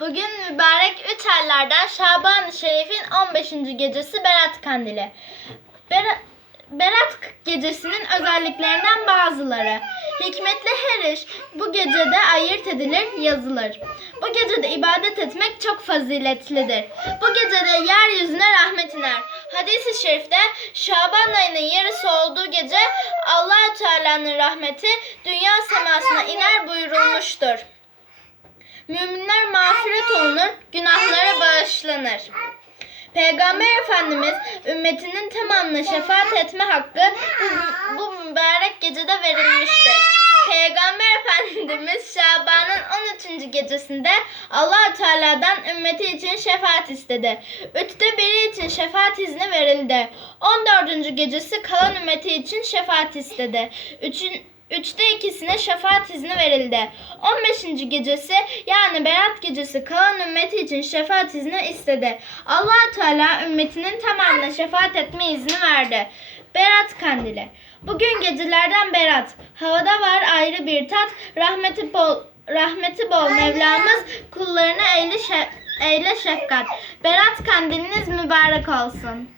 Bugün mübarek üç aylardan Şaban-ı Şerif'in 15. gecesi Berat Kandili. Ber- Berat gecesinin özelliklerinden bazıları. Hikmetli her iş bu gecede ayırt edilir, yazılır. Bu gecede ibadet etmek çok faziletlidir. Bu gecede yeryüzüne rahmet iner. Hadis-i şerifte Şaban ayının yarısı olduğu gece allah Teala'nın rahmeti dünya semasına iner buyurulmuştur. Müminler mağfiret olunur, günahları bağışlanır. Peygamber Efendimiz ümmetinin tamamına şefaat etme hakkı bu, bu mübarek gecede verilmiştir. Peygamber Efendimiz Şaban'ın 13. gecesinde allah Teala'dan ümmeti için şefaat istedi. Üçte biri için şefaat izni verildi. 14. gecesi kalan ümmeti için şefaat istedi. Üçün, Üçte ikisine şefaat izni verildi. 15. gecesi yani Berat gecesi kalan ümmeti için şefaat izni istedi. allah Teala ümmetinin tamamına şefaat etme izni verdi. Berat kandili. Bugün gecelerden Berat. Havada var ayrı bir tat. Rahmeti bol rahmeti bol Mevlamız kullarına eyle, şe- eyle şefkat. Berat kandiliniz mübarek olsun.